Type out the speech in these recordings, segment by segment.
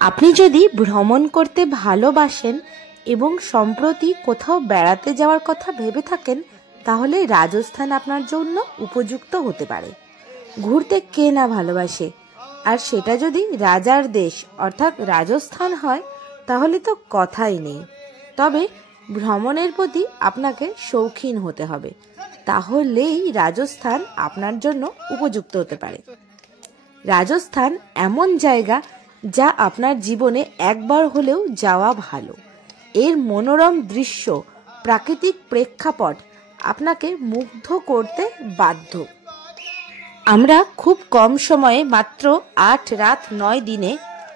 আপনি যদি ভ্রমণ করতে ভালোবাসেন এবং সম্প্রতি কোথাও বেড়াতে যাওয়ার কথা ভেবে থাকেন, তাহলে রাজস্থান আপনার জন্য উপযুক্ত হতে পারে। ঘুরতে কে না ভালোবাসে, আর সেটা যদি রাজার দেশ অর্থাৎ রাজস্থান হয় তাহলে তো কথাই নেই। তবে ভ্রমণের প্রতি আপনাকে শৌখিন হতে হবে, তাহলেই রাজস্থান আপনার জন্য উপযুক্ত হতে পারে। রাজস্থান এমন জায়গা যা আপনার জীবনে একবার হলেও যাওয়া ভালো। এর মনোরম দৃশ্য, প্রাকৃতিক প্রেক্ষাপট আপনাকে মুগ্ধ করতে বাধ্য। আমরা খুব কম সময়ে মাত্র 8 রাত 9 দিনে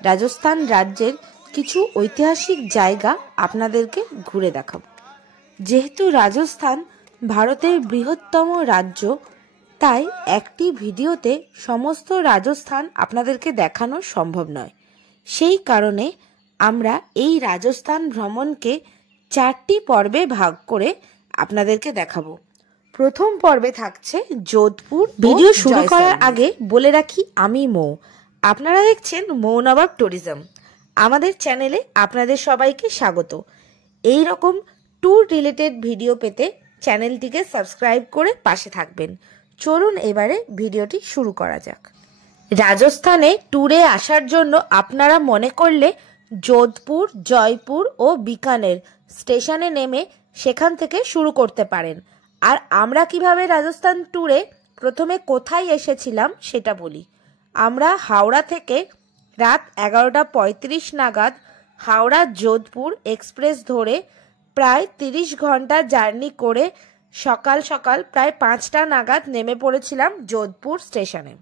রাজস্থান রাজ্যের কিছু ঐতিহাসিক জায়গা আপনাদেরকে ঘুরে দেখাবো। যেহেতু রাজস্থান ভারতের বৃহত্তম রাজ্য, তাই একটি ভিডিওতে সমস্ত রাজস্থান আপনাদেরকে দেখানো সম্ভব নয়। সেই কারণে আমরা এই রাজস্থান ভ্রমণকে 4টি পর্বে ভাগ করে আপনাদেরকে দেখাবো। প্রথম পর্বে থাকছে যোধপুর। ভিডিও শুরু করার আগে বলে রাখি, আমি মৌ, আপনারা দেখছেন মৌ নবাব ট্যুরিজম। আমাদের চ্যানেলে আপনাদের সবাইকে স্বাগত। এই রকম ট্যুর রিলেটেড ভিডিও পেতে চ্যানেলটিকে সাবস্ক্রাইব করে পাশে থাকবেন। চলুন এবারে ভিডিওটি শুরু করা যাক। রাজস্থানে ট্যুরে আসার জন্য আপনারা মনে করলে যোধপুর, জয়পুর ও বিকানের স্টেশনে নেমে সেখান থেকে শুরু করতে পারেন। আর আমরা কিভাবে রাজস্থান ট্যুরে প্রথমে কোথায় এসেছিলাম সেটা বলি। আমরা হাওড়া থেকে রাত 11:35 নাগাদ হাওড়া যোধপুর এক্সপ্রেস ধরে প্রায় 30 ঘন্টা জার্নি করে সকাল সকাল প্রায় 5টা নাগাদ নেমে পড়েছিলাম যোধপুর স্টেশনে।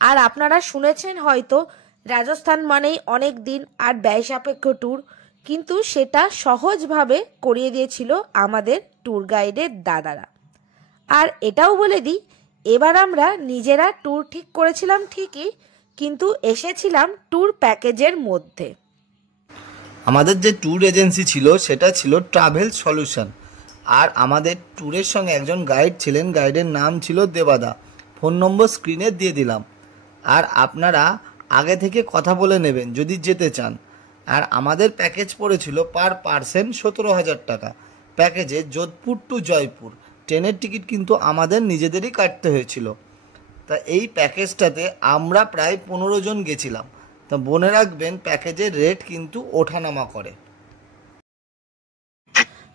আর আপনারা শুনেছেন হয়তো রাজস্থান মানেই অনেক দিন আর ব্যয় সাপেক্ষ ট্যুর, কিন্তু সেটা সহজভাবে করিয়ে দিয়েছিল আমাদের ট্যুর গাইডের দাদারা। আর এটাও বলে দিই, এবার আমরা নিজেরা ট্যুর ঠিক করেছিলাম ঠিকই, কিন্তু এসেছিলাম ট্যুর প্যাকেজের মধ্যে। আমাদের যে ট্যুর এজেন্সি ছিল সেটা ছিল ট্রাভেল সলিউশন, আর আমাদের ট্যুরের সঙ্গে একজন গাইড ছিলেন। গাইডের নাম ছিল দেবাদা। ফোন নম্বর স্ক্রিনে দিয়ে দিলাম। আর আপনারা আগে থেকে কথা বলে নেবেন যদি যেতে চান। আর আমাদের প্যাকেজ পড়েছিল পার পারসন 17,000 টাকা। প্যাকেজে যোধপুর টু জয়পুর ট্রেনের টিকিট কিন্তু আমাদের নিজেদেরই কাটতে হয়েছিল। তা এই প্যাকেজটাতে আমরা প্রায় 15 জন গেছিলাম। তা মনে রাখবেন, প্যাকেজের রেট কিন্তু ওঠানামা করে।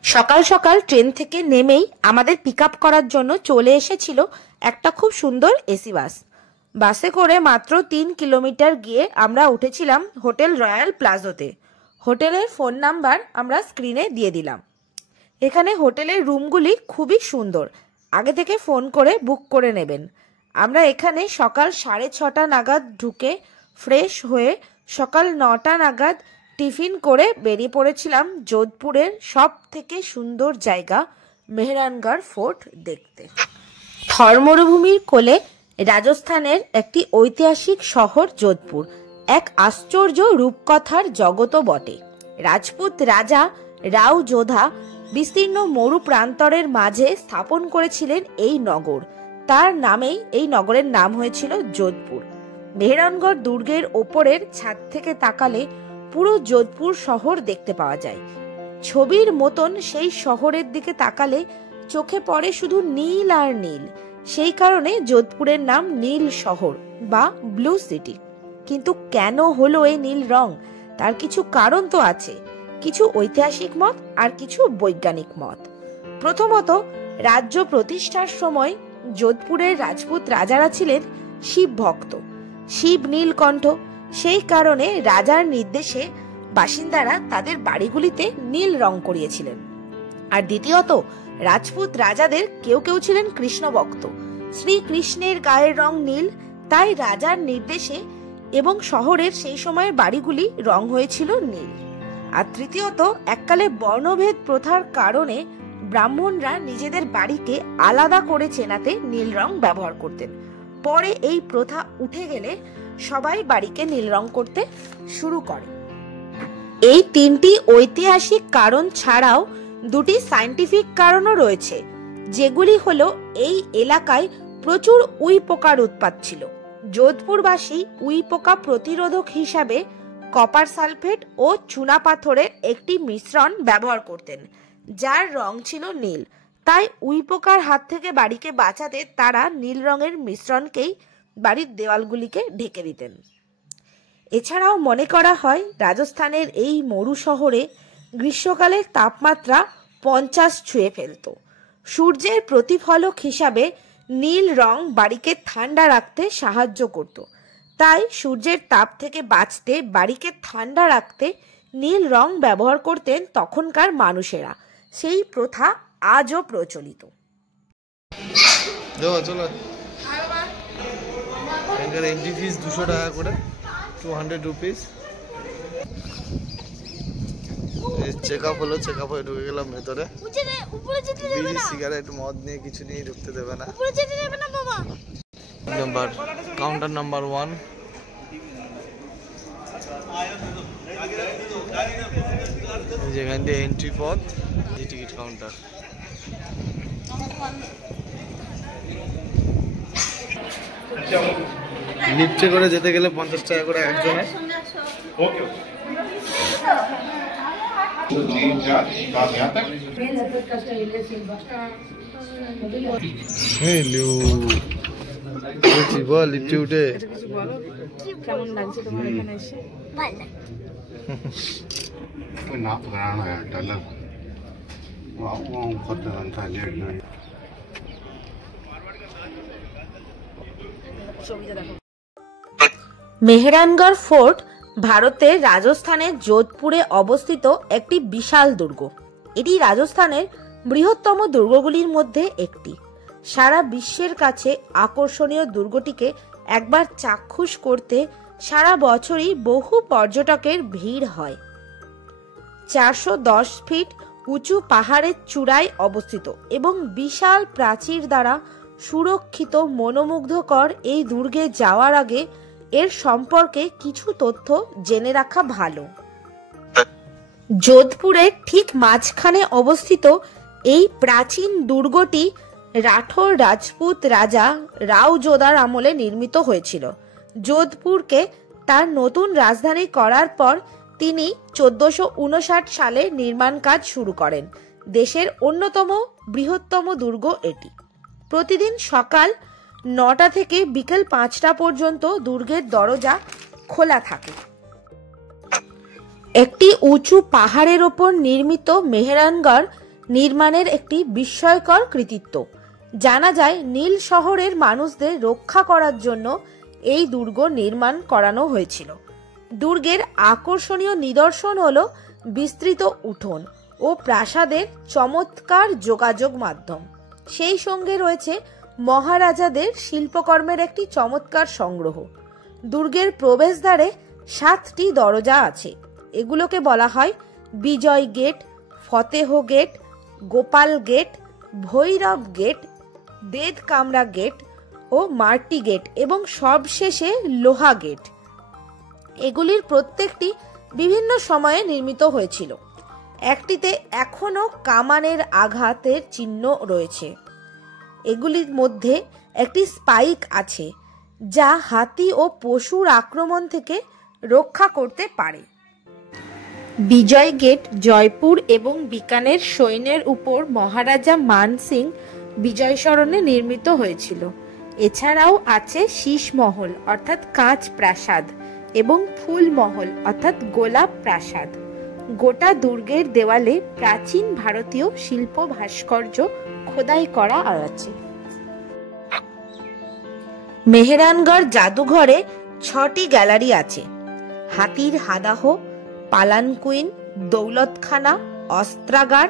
সকাল সকাল ট্রেন থেকে নেমেই আমাদের পিক আপ করার জন্য চলে এসেছিল একটা খুব সুন্দর এসি বাস। বাসে করে মাত্র 3 কিলোমিটার গিয়ে আমরা উঠেছিলাম হোটেল রয়্যাল প্লাজোতে। হোটেলের ফোন নাম্বার আমরা স্ক্রিনে দিয়ে দিলাম। এখানে হোটেলের রুমগুলি খুবই সুন্দর, আগে থেকে ফোন করে বুক করে নেবেন। আমরা এখানে সকাল 6:30 নাগাদ ঢুকে ফ্রেশ হয়ে সকাল 9টা নাগাদ টিফিন করে বেরিয়ে পড়েছিলাম যোধপুরের সব থেকে সুন্দর জায়গা মেহরানগড় ফোর্ট দেখতে। থর মরুভূমির কোলে রাজস্থানের একটি ঐতিহাসিক শহর যোধপুর এক আশ্চর্য রূপকথার জগতও বটে। রাজপুত রাজা রাও যোধা বিস্তীর্ণ মরু প্রান্তরের মাঝে স্থাপন করেছিলেন এই নগর। তার নামেই এই নগরের নাম হয়েছিল যোধপুর। মেহরানগড় দুর্গের ওপরের ছাদ থেকে তাকালে পুরো যোধপুর শহর দেখতে পাওয়া যায়। ছবির মতন সেই শহরের দিকে তাকালে চোখে পড়ে শুধু নীল আর নীল। সেই কারণে যোধপুরের নাম নীল শহর বা ব্লু সিটি। কিন্তু কেন হলো এই নীল রং, তার কিছু কারণ তো আছে। কিছু ঐতিহাসিক মত আর কিছু বৈজ্ঞানিক মত। প্রথমত, রাজ্য প্রতিষ্ঠার সময় যোধপুরের রাজপুত রাজারা ছিলেন শিব ভক্ত, শিব নীলকণ্ঠ। সেই কারণে রাজার নির্দেশে বাসিন্দারা তাদের বাড়িগুলিতে নীল রং করিয়েছিলেন। আর দ্বিতীয়ত, রাজপুত রাজাদের কেউ কেউ ছিলেন কৃষ্ণ ভক্ত। শ্রীকৃষ্ণের গায়ের রং নীল, তাই রাজার নির্দেশে এবং শহরের সেই সময়ের বাড়িগুলি রং হয়েছিল নীল। আর তৃতীয়ত, এককালে বর্ণভেদ প্রথার কারণে ব্রাহ্মণরা নিজেদের বাড়িকে আলাদা করে চেনাতে নীল রং ব্যবহার করতেন। পরে এই প্রথা উঠে গেলে সবাই বাড়িকে নীল রং করতে শুরু করে। এই 3টি ঐতিহাসিক কারণ ছাড়াও 2টি সায়েন্টিফিক কারণও রয়েছে, যেগুলি হলো এই এলাকায় প্রচুর উই পোকার উৎপাত ছিল। যোধপুরবাসী উই পোকা প্রতিরোধক হিসাবে কপার সালফেট ও চুনা পাথরের একটি মিশ্রণ ব্যবহার করতেন, যার রং ছিল নীল। তাই উইপোকার হাত থেকে বাড়িকে বাঁচাতে তারা নীল রঙের মিশ্রণকেই বাড়ির দেওয়ালগুলিকে ঢেকে দিতেন। এছাড়াও মনে করা হয় রাজস্থানের এই মরু শহরে গ্রীষ্মকালের তাপমাত্রা 50 ছুঁয়ে ফেলত। সূর্যের প্রতিফলক হিসাবে নীল রং বাড়িকে ঠান্ডা রাখতে সাহায্য করত। তাই সূর্যের তাপ থেকে বাঁচতে বাড়িকে ঠান্ডা রাখতে নীল রং ব্যবহার করতেন তখনকার মানুষেরা। সেই প্রথা আজও প্রচলিত। এন্ট্রি ফিস 200 টাকা করে, 200 রুপিস। চেক আপ হলো, চেক আপ হয়ে ঢুকে গেলাম ভেতরে। বিড়ি সিগারেট মদ নিয়ে কিছু নিয়ে ঢুকতে দেবে না। Number counter number 1। যেখান দিয়ে এন্ট্রি পথ, এই টিকিট কাউন্টার। লিফটে করে যেতে গেলে 50 টাকা করে একজনের। বল লিফটে উঠে কেমন লাগছে তোমার এখানে এসে? মেহরানগড় ফোর্ট ভারতের রাজস্থানের যোধপুরে অবস্থিত একটি বিশাল দুর্গ। এটি রাজস্থানের বৃহত্তম দুর্গগুলির মধ্যে একটি। সারা বিশ্বের কাছে আকর্ষণীয় দুর্গটিকে একবার চাক্ষুষ করতে সারা বছরই বহু পর্যটকের ভিড় হয়। 410 ফিট উঁচু পাহাড়ের চূড়ায় অবস্থিত এবং বিশাল প্রাচীর দ্বারা সুরক্ষিত মনোমুগ্ধকর এই দুর্গে যাওয়ার আগে এর সম্পর্কে কিছু তথ্য জেনে রাখা ভালো। যোধপুরের ঠিক মাঝখানে অবস্থিত এই প্রাচীন দুর্গটি রাঠোর রাজপুত রাজা রাও জোদার আমলে নির্মিত হয়েছিল। যোধপুরকে তার নতুন রাজধানী করার পর তিনি 1459 সালে নির্মাণ কাজ শুরু করেন। দেশের অন্যতম বৃহত্তম দুর্গ এটি। প্রতিদিন সকাল 9টা থেকে বিকেল 5টা পর্যন্ত দুর্গের দরজা খোলা থাকে। একটি উঁচু পাহাড়ের ওপর নির্মিত মেহরানগড় নির্মাণের একটি বিস্ময়কর কৃতিত্ব। জানা যায় নীল শহরের মানুষদের রক্ষা করার জন্য এই দুর্গ নির্মাণ করানো হয়েছিল। দুর্গের আকর্ষণীয় নিদর্শন হলো বিস্তৃত উঠোন ও প্রাসাদের চমৎকার যোগাযোগ মাধ্যম। সেই সঙ্গে রয়েছে মহারাজাদের শিল্পকর্মের একটি চমৎকার সংগ্রহ। দুর্গের প্রবেশদ্বারে 7টি দরজা আছে। এগুলোকে বলা হয় Vijay gate, Fateh gate, Gopal gate, Bhairav gate, Ved Kamra gate ও মার্টি গেট এবং সবশেষে লোহা গেট। এগুলির প্রত্যেকটি বিভিন্ন সময়ে নির্মিত হয়েছিল। একটিতে এখনো কামানের আঘাতের চিহ্ন রয়েছে। এগুলির মধ্যে একটি স্পাইক আছে যা হাতি ও পশুর আক্রমণ থেকে রক্ষা করতে পারে। বিজয় গেট জয়পুর এবং বিকানের সৈন্যের উপর মহারাজা মান সিং বিজয় স্মরণে নির্মিত হয়েছিল। এছাড়াও আছে শীষ মহল অর্থাৎ কাঁচ প্রাসাদ এবং ফুল মহল অর্থাৎ গোলাপ প্রাসাদ। গোটা দুর্গের দেওয়ালে প্রাচীন ভারতীয় শিল্প ভাস্কর্য খোদাই করা আছে। মেহরানগড় জাদুঘরে 6টি গ্যালারি আছে। হাতির হাদাহ, পালানকুইন, দৌলতখানা, অস্ত্রাগার,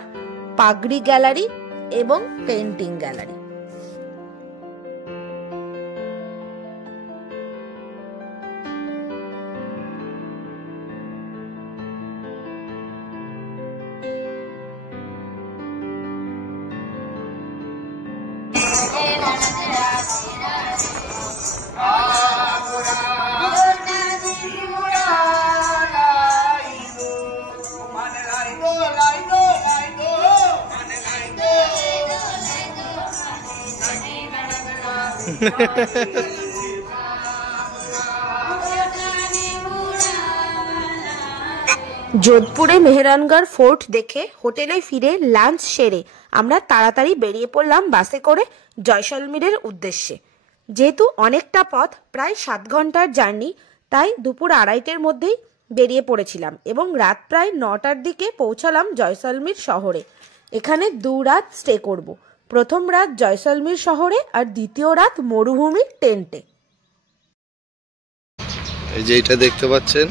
পাগড়ি গ্যালারি এবং পেন্টিং গ্যালারি। যোধপুরে মেহরানগড় ফোর্ট দেখে হোটেলে ফিরে লাঞ্চ সেরে আমরা তাড়াতাড়ি বেরিয়ে পড়লাম বাসে করে জয়সলমীরের উদ্দেশ্যে। যেহেতু অনেকটা পথ, প্রায় 7 ঘন্টার জার্নি, তাই দুপুর 2:30-এর মধ্যেই বেরিয়ে পড়েছিলাম এবং রাত প্রায় 9টার দিকে পৌঁছালাম জয়সলমীর শহরে। এখানে 2 রাত স্টে করব। প্রথম রাত জয়সলমীর শহরে আর দ্বিতীয় রাত মরুভূমির টেন্টে। এই যে এটা দেখতে পাচ্ছেন,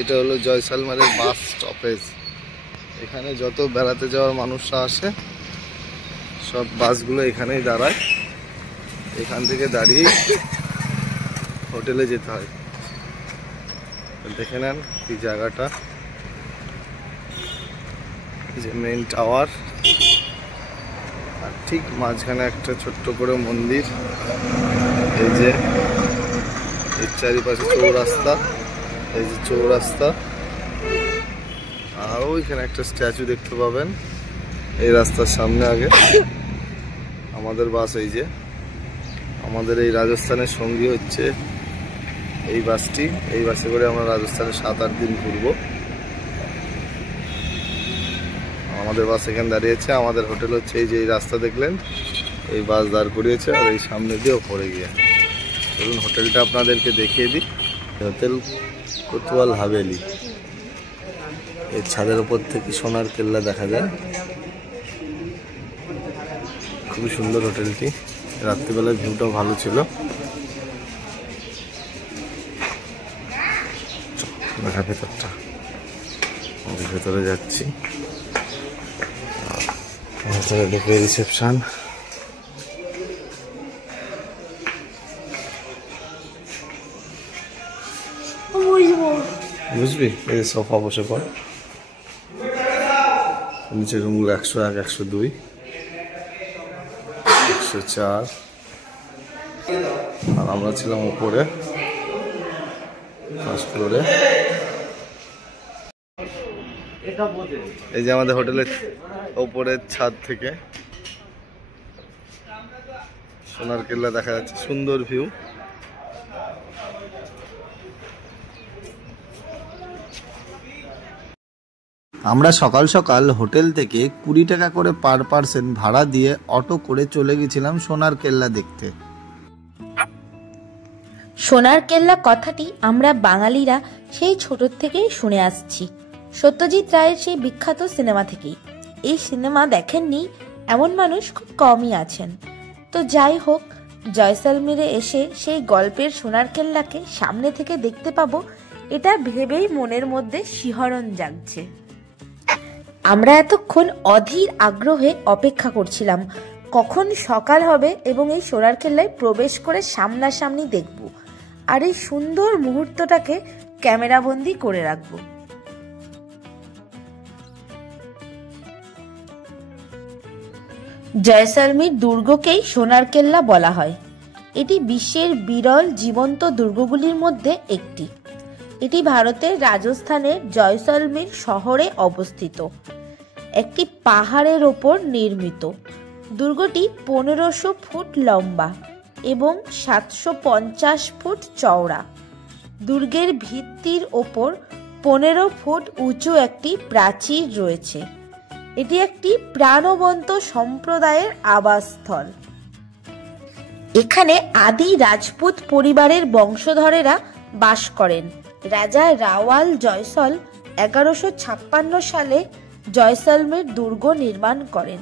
এটা হলো জয়সলমীরের বাস স্টপেজ। এখানে যত বেড়াতে যাওয়ার মানুষরা আসে সব বাসগুলো এখানেই দাঁড়ায়। এখান থেকে দাঁড়িয়ে হোটেলে যেতে হয়। দেখে নেন এই জায়গাটা, যে মেইন টাওয়ার, আর ঠিক মাঝখানে একটা ছোট্ট করে মন্দির। এই যে এর চারিপাশে চৌরাস্তা, এই যে চৌরাস্তা, আর ওইখানে একটা স্ট্যাচু দেখতে পাবেন এই রাস্তার সামনে। আগে আমাদের বাস, এই যে আমাদের এই রাজস্থানের সঙ্গী হচ্ছে এই বাসটি। এই বাসে করে আমরা রাজস্থানে 7-8 দিন ঘুরবো। আমাদের বাস এখানে দাঁড়িয়েছে। আমাদের হোটেল হচ্ছে এই যে এই রাস্তা দেখলেন, এই বাস দাঁড় করিয়েছে, আর এই সামনে দিয়ে পড়ে গিয়ে। চলুন হোটেলটা আপনাদেরকে দেখিয়ে দিই। হোটেল কোতোয়াল হাভেলি। এই ছাদের উপর থেকে সোনার কেল্লা দেখা যায়। খুবই সুন্দর হোটেলটি। রাত্রিবেলার ভিউটাও ভালো ছিল। দেখা ভেতরটা, ভেতরে যাচ্ছি। ভেতরে ঢুকে রিসেপশন। বুঝবি, এই সোফা বসে পড়। নিচে রুমগুলো 101, 102, 104, আর আমরা ছিলাম উপরে ফার্স্ট ফ্লোরে। এই যে আমাদের হোটেলের উপরের ছাদ থেকে সোনার কেল্লা দেখা যাচ্ছে, সুন্দর ভিউ। আমরা সকাল সকাল হোটেল থেকে 20 টাকা করে পার পার্সন ভাড়া দিয়ে অটো করে চলে গেছিলাম সোনার কেল্লা দেখতে। সোনার কেল্লা কথাটি আমরা বাঙালিরা সেই ছোট থেকেই শুনে আসছি, সত্যজিৎ রায়ের সেই বিখ্যাত সিনেমা থেকেই। এই সিনেমা দেখেননি এমন মানুষ খুব কমই আছেন। তো যাই হোক, জয়সলমীরে এসে সেই গল্পের সোনার কেল্লাকে সামনে থেকে দেখতে পাবো, এটা ভেবেই মনের মধ্যে শিহরণ জাগছে। আমরা এতক্ষণ অধীর আগ্রহে অপেক্ষা করছিলাম কখন সকাল হবে এবং এই সোনার কেল্লায় প্রবেশ করে সামনাসামনি দেখব, আর এই সুন্দর মুহূর্তটাকে ক্যামেরাবন্দি করে রাখব। জয়সলমীর দুর্গকেই সোনার কেল্লা বলা হয়। এটি বিশ্বের বিরল জীবন্ত দুর্গগুলির মধ্যে একটি। এটি ভারতের রাজস্থানের জয়সলমীর শহরে অবস্থিত, একটি পাহাড়ের ওপর নির্মিত। দুর্গটি 1500 ফুট লম্বা এবং 750 ফুট চওড়া। দুর্গের ভিত্তির ওপর 15 ফুট উঁচু একটি প্রাচীর রয়েছে। এটি একটি প্রাণবন্ত সম্প্রদায়ের আবাসস্থল। এখানে আদি রাজপুত পরিবারের বংশধরেরা বাস করেন। রাজা রাওয়াল জয়সল 1156 সালে জয়সলমীর দুর্গ নির্মাণ করেন।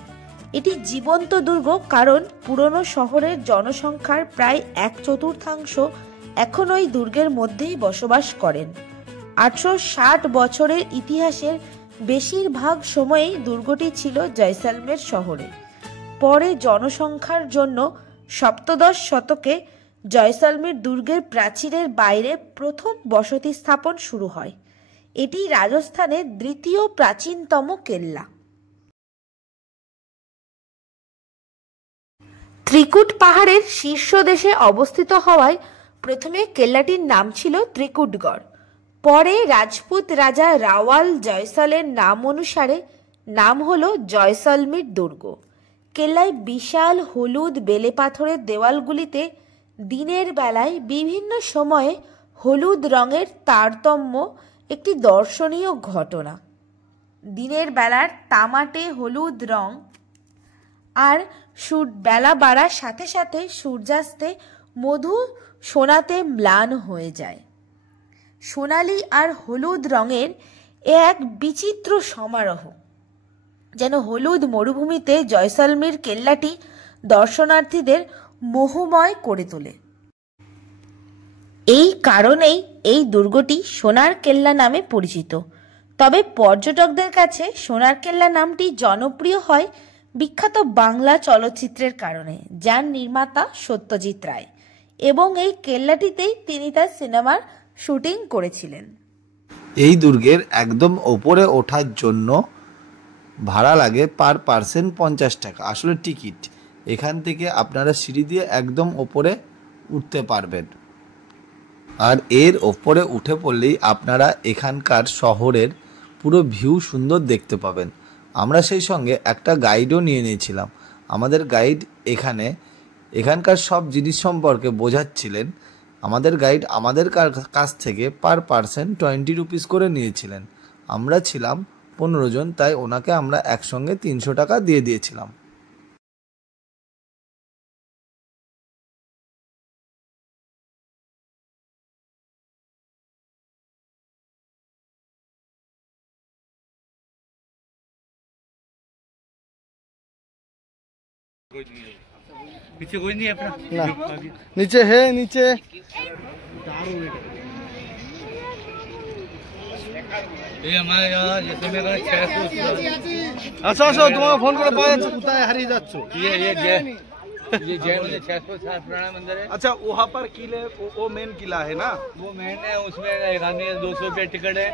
এটি জীবন্ত দুর্গ কারণ পুরনো শহরের জনসংখ্যার প্রায় 1/4 এখন ওই দুর্গের মধ্যেই বসবাস করেন। 860 বছরের ইতিহাসের বেশিরভাগ সময়েই দুর্গটি ছিল জয়সলমের শহরে। পরে জনসংখ্যার জন্য সপ্তদশ শতকে জয়সলমীর দুর্গের প্রাচীরের বাইরে প্রথম বসতি স্থাপন শুরু হয়। এটি রাজস্থানের দ্বিতীয় প্রাচীনতম কেল্লা। ত্রিকুট পাহাড়ের শীর্ষদেশে অবস্থিত হওয়ায় প্রথমে কেল্লাটির নাম ছিল ত্রিকুটগড়। পরে রাজপুত রাজা রাওয়াল জয়সলের নাম অনুসারে নাম হলো জয়সলমীর দুর্গ। কেল্লায় বিশাল হলুদ বেলে পাথরের দেওয়ালগুলিতে দিনের বেলায় বিভিন্ন সময়ে হলুদ রঙের তারতম্য একটি দর্শনীয় ঘটনা। দিনের বেলার তামাটে হলুদ রং আর বেলা বাড়ার সাথে সাথে সূর্যাস্তে মধু সোনাতে ম্লান হয়ে যায়। সোনালি আর হলুদ রঙের এক বিচিত্র সমারোহ যেন হলুদ মরুভূমিতে জয়সলমীর কেল্লাটি দর্শনার্থীদের মোহময় করে তোলে। এই কারণেই এই দুর্গটি সোনার কেল্লা নামে পরিচিত। তবে পর্যটকদের কাছে সোনার কেল্লা নামটি জনপ্রিয় হয় বিখ্যাত বাংলা চলচ্চিত্রের কারণে, যার নির্মাতা সত্যজিৎ রায়, এবং এই কেল্লাটিতেই তিনি তার সিনেমার শুটিং করেছিলেন। এই দুর্গের একদম ওপরে ওঠার জন্য ভাড়া লাগে পার পার্সন 50 টাকা, আসলে টিকিট। এখান থেকে আপনারা সিঁড়ি দিয়ে একদম ওপরে উঠতে পারবেন। আর এর ওপরে উঠে পড়লেই আপনারা এখানকার শহরের পুরো ভিউ সুন্দর দেখতে পাবেন। আমরা সেই সঙ্গে একটা গাইডও নিয়ে নিয়েছিলাম। আমাদের গাইড এখানকার সব জিনিস সম্পর্কে বোঝাচ্ছিলেন। আমাদের গাইড আমাদের কাছ থেকে পার পার্সন 20 রুপিস করে নিয়েছিলেন। আমরা ছিলাম 15 জন, তাই ওনাকে আমরা একসঙ্গে 300 টাকা দিয়ে দিয়েছিলাম। पीछे कोई नहीं है अपना ना, नीचे है, नीचे ये हमारे यहाँ जैसे मेरा 600 আচ্ছা আচ্ছা তোমাকে ফোন করে পাওয়া যাচ্ছে, কোথায় হারিয়ে যাচ্ছ? ये जैन में 607 पुराना मंदिर है। अच्छा वहाँ पर किले, वो मेन किला है ना? वो मेन है, उसमें रानी 200 रुपये टिकट है।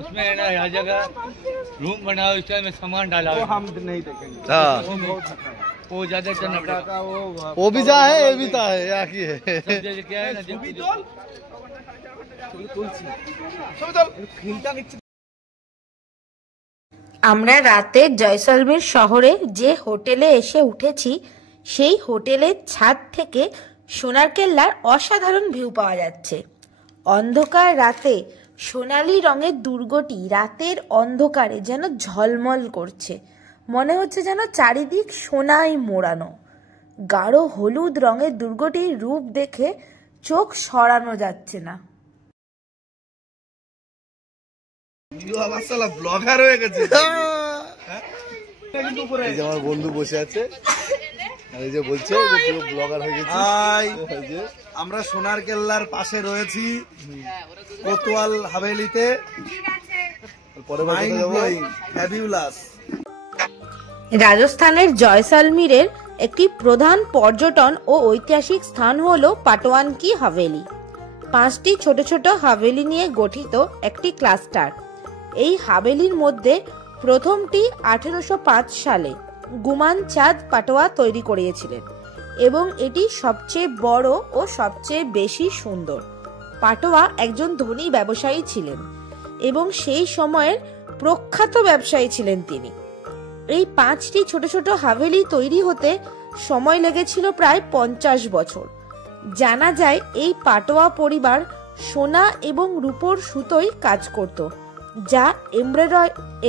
उसमें है ना हर जगह रूम बना हुआ, उसमें में सामान डाला वो हुआ है। हम नहीं देखेंगे। हाँ, वो ज्यादा चलना पड़ेगा। वो भी जा है, ये भी ता है, यहाँ की है। सब जगह क्या है ना আমরা রাতে জয়সলমীর শহরে যে হোটেলে এসে উঠেছি, সেই হোটেলের ছাদ থেকে সোনার কেল্লার অসাধারণ ভিউ পাওয়া যাচ্ছে। অন্ধকার রাতে সোনালি রঙের দুর্গটি রাতের অন্ধকারে যেন ঝলমল করছে। মনে হচ্ছে যেন চারিদিক সোনায় মোড়ানো। গাঢ় হলুদ রঙের দুর্গটির রূপ দেখে চোখ সরানো যাচ্ছে না। ব্লগার হয়ে গেছে। এই যে আমার বন্ধু বসে আছে, এই যে বলছে যে পুরো ব্লগার হয়ে গেছে। আমরা সোনার কেল্লার পাশে রয়েছি, কোতোয়াল হাভেলিতে। রাজস্থানের জয়সলমীরের একটি প্রধান পর্যটন ও ঐতিহাসিক স্থান হলো পাটোয়ান কি হাভেলি। 5টি ছোট ছোট হাভেলি নিয়ে গঠিত একটি ক্লাস্টার। এই হাভেলির মধ্যে প্রথমটি 1805 সালে গুমান চাঁদ পাটোয়া তৈরি করিয়েছিলেন এবং এটি সবচেয়ে বড় ও সবচেয়ে বেশি সুন্দর। পাটোয়া একজন ধনী ব্যবসায়ী ছিলেন এবং সেই সময়ের প্রখ্যাত ব্যবসায়ী ছিলেন তিনি। এই 5টি ছোট ছোট হাভেলি তৈরি হতে সময় লেগেছিল প্রায় 50 বছর। জানা যায় এই পাটোয়া পরিবার সোনা এবং রূপোর সুতোয় কাজ করত, যা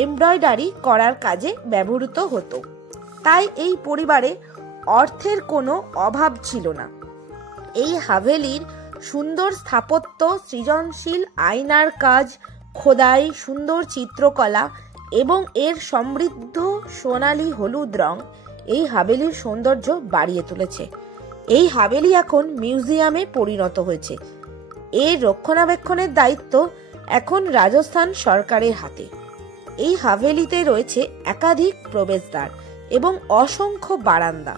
এমব্রয়ডারি করার কাজে ব্যবহৃত হতো। তাই এই পরিবারে অর্থের কোনো অভাব ছিল না। এই হাভেলির সুন্দর স্থাপত্য, সৃজনশীল আয়নার কাজ, খোদাই, সুন্দর চিত্রকলা এবং এর সমৃদ্ধ সোনালী হলুদ রং এই হাভেলির সৌন্দর্য বাড়িয়ে তুলেছে। এই হাভেলি এখন মিউজিয়ামে পরিণত হয়েছে। এর রক্ষণাবেক্ষণের দায়িত্ব এখন রাজস্থান সরকারের হাতে। এই হাভেলিতে রয়েছে একাধিক প্রবেশদ্বার এবং অসংখ্য বারান্দা।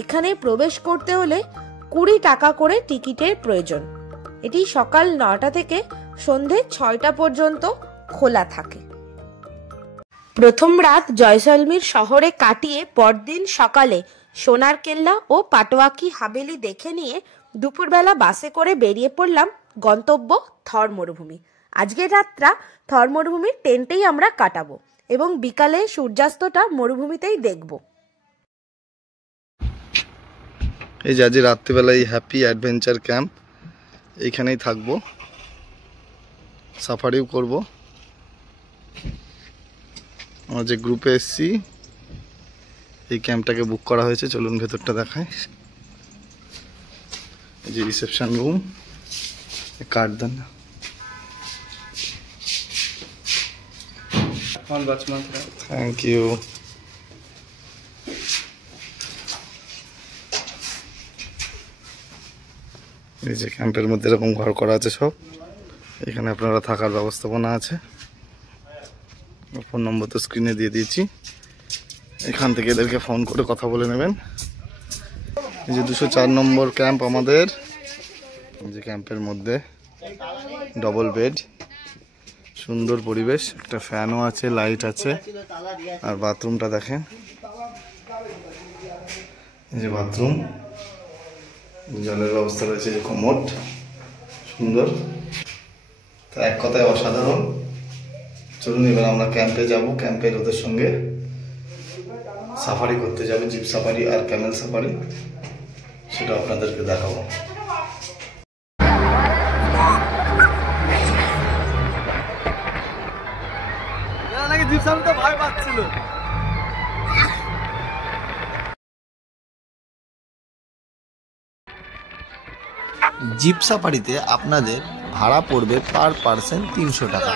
এখানে প্রবেশ করতে হলে 20 টাকা করে টিকিটের প্রয়োজন। এটি সকাল 9টা থেকে সন্ধে 6টা পর্যন্ত খোলা থাকে। প্রথম রাত জয়সলমীর শহরে কাটিয়ে পরদিন সকালে সোনার কেল্লা ও পাটোয়া কি হাভেলি দেখে নিয়ে দুপুরবেলা বাসে করে বেরিয়ে পড়লাম গন্তব্য থর মরুভূমি। আজকের রাতটা থর মরুভূমির টেন্টেই আমরা কাটাবো এবং বিকালে সূর্যাস্তটা মরুভূমিতেই দেখব। এই যে আজ রাত্রিবেলা এই হ্যাপি অ্যাডভেঞ্চার ক্যাম্প, এইখানেই থাকবো, সাফারিও করব। আমরা যে গ্রুপে এসছি এই ক্যাম্পটাকে বুক করা হয়েছে। চলুন ভেতরটা দেখায়। এই যে রিসেপশন রুম, কার্ড দেন। Thank you. এই যে ক্যাম্পের মধ্যে এরকম ঘর করা আছে সব। এখানে আপনারা থাকার ব্যবস্থাপনা আছে। ফোন নম্বর তো স্ক্রিনে দিয়ে দিয়েছি, এখান থেকে এদেরকে ফোন করে কথা বলে নেবেন। এই যে 204 নম্বর ক্যাম্প আমাদের। যে ক্যাম্পের মধ্যে ডবল বেড, সুন্দর পরিবেশ, একটা ফ্যানও আছে, লাইট আছে। আর বাথরুমটা দেখেন, এই যে বাথরুম, জলের ব্যবস্থা রয়েছে, যে কমোড, সুন্দর। তা এক কথায় অসাধারণ। চলুন এবার আমরা ক্যাম্পে যাব। ক্যাম্পের ওদের সঙ্গে সাফারি করতে যাবে, জিপ সাফারি আর ক্যামেল সাফারি, সেটা আপনাদেরকে দেখাবো। জিপ সাফারিতে ভয় পাচ্ছিল। জিপ সাফারিতে আপনাদের ভাড়া পড়বে পার পার্সন 300 টাকা।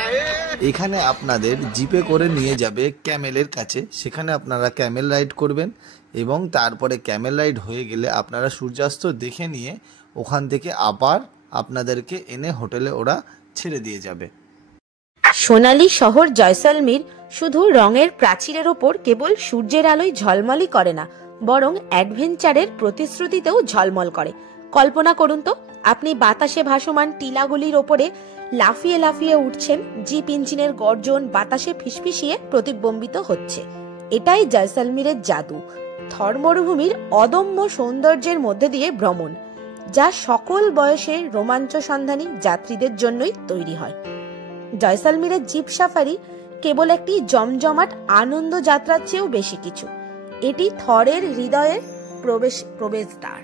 এখানে আপনাদের জিপে করে নিয়ে যাবে ক্যামেলের কাছে, সেখানে আপনারা ক্যামেল রাইড করবেন এবং তারপরে ক্যামেল রাইড হয়ে গেলে আপনারা সূর্যাস্ত দেখে নিয়ে ওখান থেকে আবার আপনাদেরকে এনে হোটেলে ওরা ছেড়ে দিয়ে যাবে। সোনালী শহর জয়সলমীর শুধু রঙের প্রাচীরের ওপর কেবল সূর্যের আলোয় ঝলমলই করে না, বরং অ্যাডভেঞ্চারের প্রতিশ্রুতিতেও ঝলমল করে। কল্পনা করুন তো, আপনি বাতাসে ভাসমান টিলাগুলির ওপরে লাফিয়ে লাফিয়ে উঠছেন, জিপ ইঞ্জিনের গর্জন বাতাসে ফিসফিসিয়ে প্রতিবিম্বিত হচ্ছে। এটাই জয়সলমীরের জাদু, থর মরুভূমির অদম্য সৌন্দর্যের মধ্যে দিয়ে ভ্রমণ, যা সকল বয়সের রোমাঞ্চ সন্ধানী যাত্রীদের জন্যই তৈরি হয়। জয়সলমীরের জিপ সাফারি কেবল একটি জমজমাট আনন্দ যাত্রার চেয়েও বেশি কিছু। এটি থরের হৃদয়ের প্রবেশদ্বার।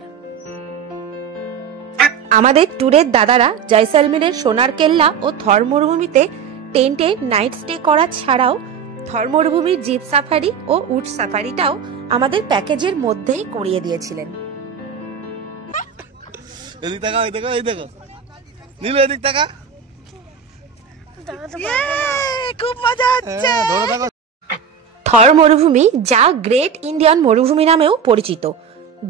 আমাদের ট্যুরের দাদারা জয়সলমীরের সোনার কেল্লা ও থর মরুভূমিতে টেন্টে নাইট স্টে করা ছাড়াও থর মরুভূমির জিপ সাফারি ও উট সাফারিটাও আমাদের প্যাকেজের মধ্যেই করিয়ে দিয়েছিলেন। এদিক তাকা, এই দেখো, এই দেখো নীল, এদিক তাকা। খুব মজা হচ্ছে। থর মরুভূমি, যা গ্রেট ইন্ডিয়ান মরুভূমি নামেও পরিচিত,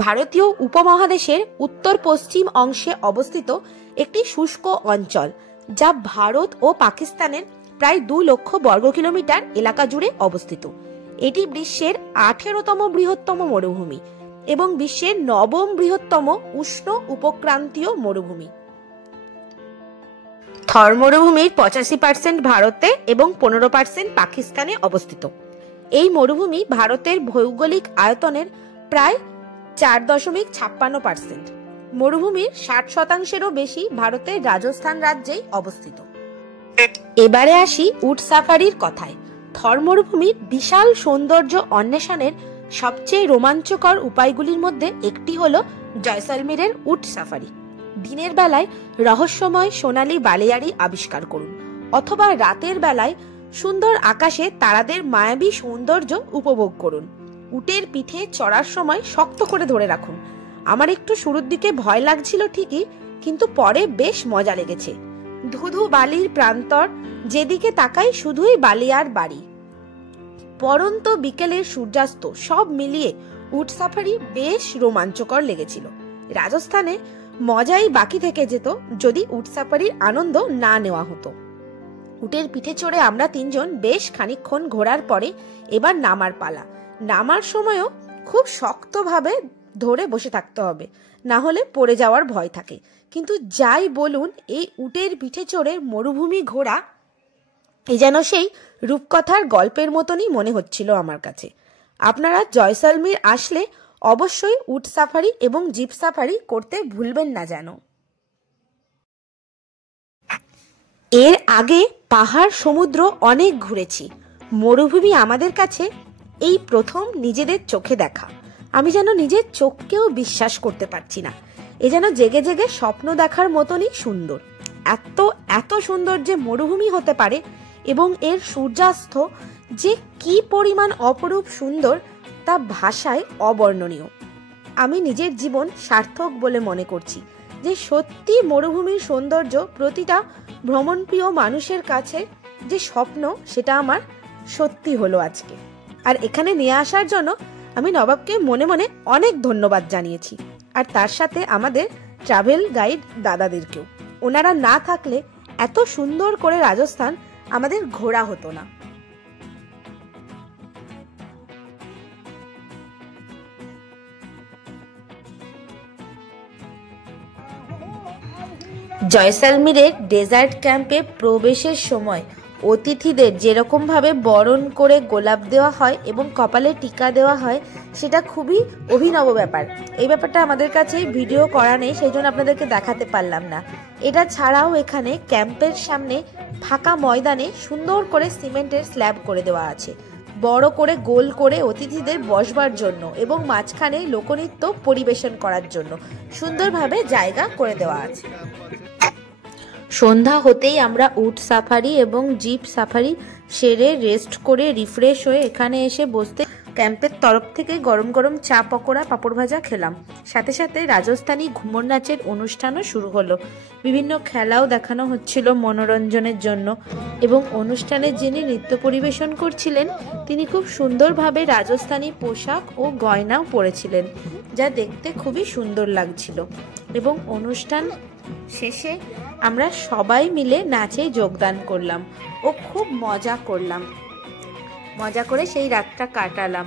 ভারতীয় উপমহাদেশের উত্তর পশ্চিম অংশে অবস্থিত একটি শুষ্ক অঞ্চল, যা ভারত ও পাকিস্তানের প্রায় 2 লক্ষ বর্গ কিলোমিটার এলাকা জুড়ে অবস্থিত। এটি বিশ্বের 18তম বৃহত্তম মরুভূমি এবং বিশ্বের 9ম বৃহত্তম উষ্ণ উপক্রান্তীয় মরুভূমি। থর মরুভূমির 85% ভারতে এবং 15% পাকিস্তানে অবস্থিত। এই মরুভূমি ভারতের ভৌগোলিক আয়তনের প্রায় 4.56%। মরুভূমির 60%-এরও বেশি ভারতের রাজস্থান রাজ্যেই অবস্থিত। এবারে আসি উট সাফারির কথায়। থর মরুভূমির বিশাল সৌন্দর্য অন্বেষণের সবচেয়ে রোমাঞ্চকর উপায়গুলির মধ্যে একটি হলো জয়সলমীরের উট সাফারি। দিনের বেলায় রহস্যময় সোনালী বালিয়াড়ি আবিষ্কার করুন, অথবা রাতের বেলায় সুন্দর আকাশে তারাদের মায়াবী সৌন্দর্য উপভোগ করুন। উটের পিঠে চড়ার সময় শক্ত করে ধরে রাখুন। আমার একটু শুরুর দিকে ভয় লাগছিল ঠিকই, কিন্তু পরে বেশ মজা লেগেছে। ধুধু বালির প্রান্তর, যেদিকে তাকাই শুধুই বালি আর বাড়ি। পরন্ত বিকেলের সূর্যাস্ত, সব মিলিয়ে উট সাফারি বেশ রোমাঞ্চকর লেগেছিল। রাজস্থানে মজাই বাকি থেকে যেত যদি উট সাফারির আনন্দ না নেওয়া হতো। উটের পিঠে চড়ে আমরা 3 জন বেশ খানিকক্ষণ ঘোরার পরে এবার নামার পালা। নামার সময়ও খুব শক্তভাবে ধরে বসে থাকতে হবে, না হলে পড়ে যাওয়ার ভয় থাকে। কিন্তু যাই বলুন, এই উটের পিঠে চড়ে মরুভূমি ঘোরা এই যেন সেই রূপকথার গল্পের মতনই মনে হচ্ছিল আমার কাছে। আপনারা জয়সলমীর আসলে অবশ্যই উট সাফারি এবং জিপ সাফারি করতে ভুলবেন না যেন। এর আগে পাহাড় সমুদ্র অনেক ঘুরেছি, মরুভূমি আমাদের কাছে এই প্রথম নিজেদের চোখে দেখা। আমি যেন নিজের চোখকেও বিশ্বাস করতে পারছি না। এ যেন জেগে জেগে স্বপ্ন দেখার মতনই সুন্দর। এত এত সুন্দর যে মরুভূমি হতে পারে এবং এর সূর্যাস্ত যে কি পরিমাণ অপরূপ সুন্দর তা ভাষায় অবর্ণনীয়। আমি নিজের জীবন সার্থক বলে মনে করছি যে সত্যি মরুভূমির সৌন্দর্য প্রতিটা ভ্রমণপ্রিয় মানুষের কাছে যে স্বপ্ন সেটা আমার সত্যি হলো আজকে। আর এখানে নিয়ে আসার জন্য আমি নবাবকে মনে মনে অনেক ধন্যবাদ জানিয়েছি, আর তার সাথে আমাদের ট্রাভেল গাইড দাদাদেরকেও। ওনারা না থাকলে এত সুন্দর করে রাজস্থান আমাদের ঘোরা হতো না। জয়সালমীরের ডেজার্ট ক্যাম্পে প্রবেশের সময় অতিথিদের যেরকম ভাবে বরণ করে গোলাপ দেওয়া হয় এবং কপালে টিকা দেওয়া হয় সেটা খুবই অভিনব ব্যাপার। এই ব্যাপারটা আমাদের কাছে ভিডিও করা নেই, সেই জন্য আপনাদেরকে দেখাতে পারলাম না। এটা ছাড়াও এখানে ক্যাম্পের সামনে ফাঁকা ময়দানে সুন্দর করে সিমেন্টের স্ল্যাব করে দেওয়া আছে, বড় করে গোল করে অতিথিদের বসবার জন্য এবং মাঝখানে লোকনৃত্য পরিবেশন করার জন্য সুন্দরভাবে জায়গা করে দেওয়া আছে। সন্ধ্যা হতেই আমরা উট সাফারি এবং জিপ সাফারি সেরে রেস্ট করে রিফ্রেশ হয়ে এখানে এসে বসতে ক্যাম্পের তরফ থেকে গরম গরম চা পকোড়া পাঁপড় ভাজা খেলাম। সাথে সাথে রাজস্থানী ঘুমর নাচের অনুষ্ঠানও শুরু হলো। বিভিন্ন খেলাও দেখানো হচ্ছিল মনোরঞ্জনের জন্য এবং অনুষ্ঠানে যিনি নৃত্য পরিবেশন করছিলেন তিনি খুব সুন্দরভাবে রাজস্থানী পোশাক ও গয়নাও পরেছিলেন, যা দেখতে খুবই সুন্দর লাগছিল। এবং অনুষ্ঠান শেষে আমরা সবাই মিলে নাচে যোগদান করলাম ও খুব মজা করলাম। মজা করে সেই রাতটা কাটালাম,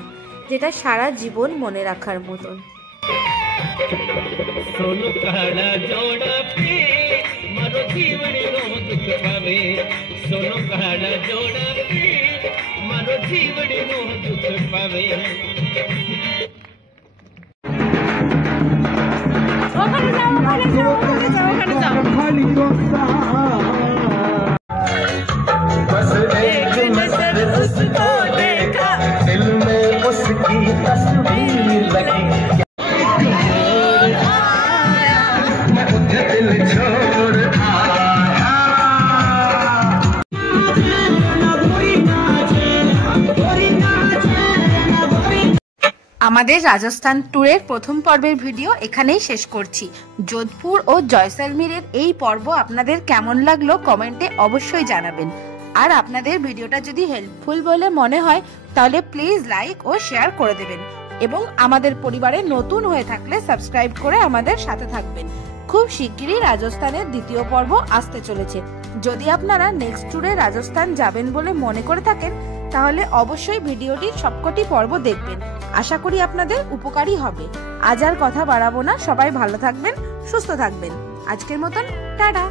যেটা সারা জীবন মনে রাখার মতন। আমাদের রাজস্থান ট্যুরের প্রথম পর্বের ভিডিও এখানেই শেষ করছি। যোধপুর ও জয়সালমীরের এই পর্ব আপনাদের কেমন লাগলো কমেন্টে অবশ্যই জানাবেন। আর আপনাদের ভিডিওটা যদি হেল্পফুল বলে মনে হয় তাহলে প্লিজ লাইক ও শেয়ার করে দেবেন এবং আমাদের পরিবারে নতুন হয়ে থাকলে সাবস্ক্রাইব করে আমাদের সাথে থাকবেন। খুব শিগগিরই রাজস্থানের দ্বিতীয় পর্ব আসতে চলেছে। যদি আপনারা নেক্সট ট্যুরে রাজস্থান যাবেন বলে মনে করে থাকেন তাহলে অবশ্যই ভিডিওটির সবকটি পর্ব দেখবেন। আশা করি আপনাদের উপকারী হবে। আজ আর কথা বাড়াবো না, সবাই ভালো থাকবেন, সুস্থ থাকবেন। আজকের মতন টাটা।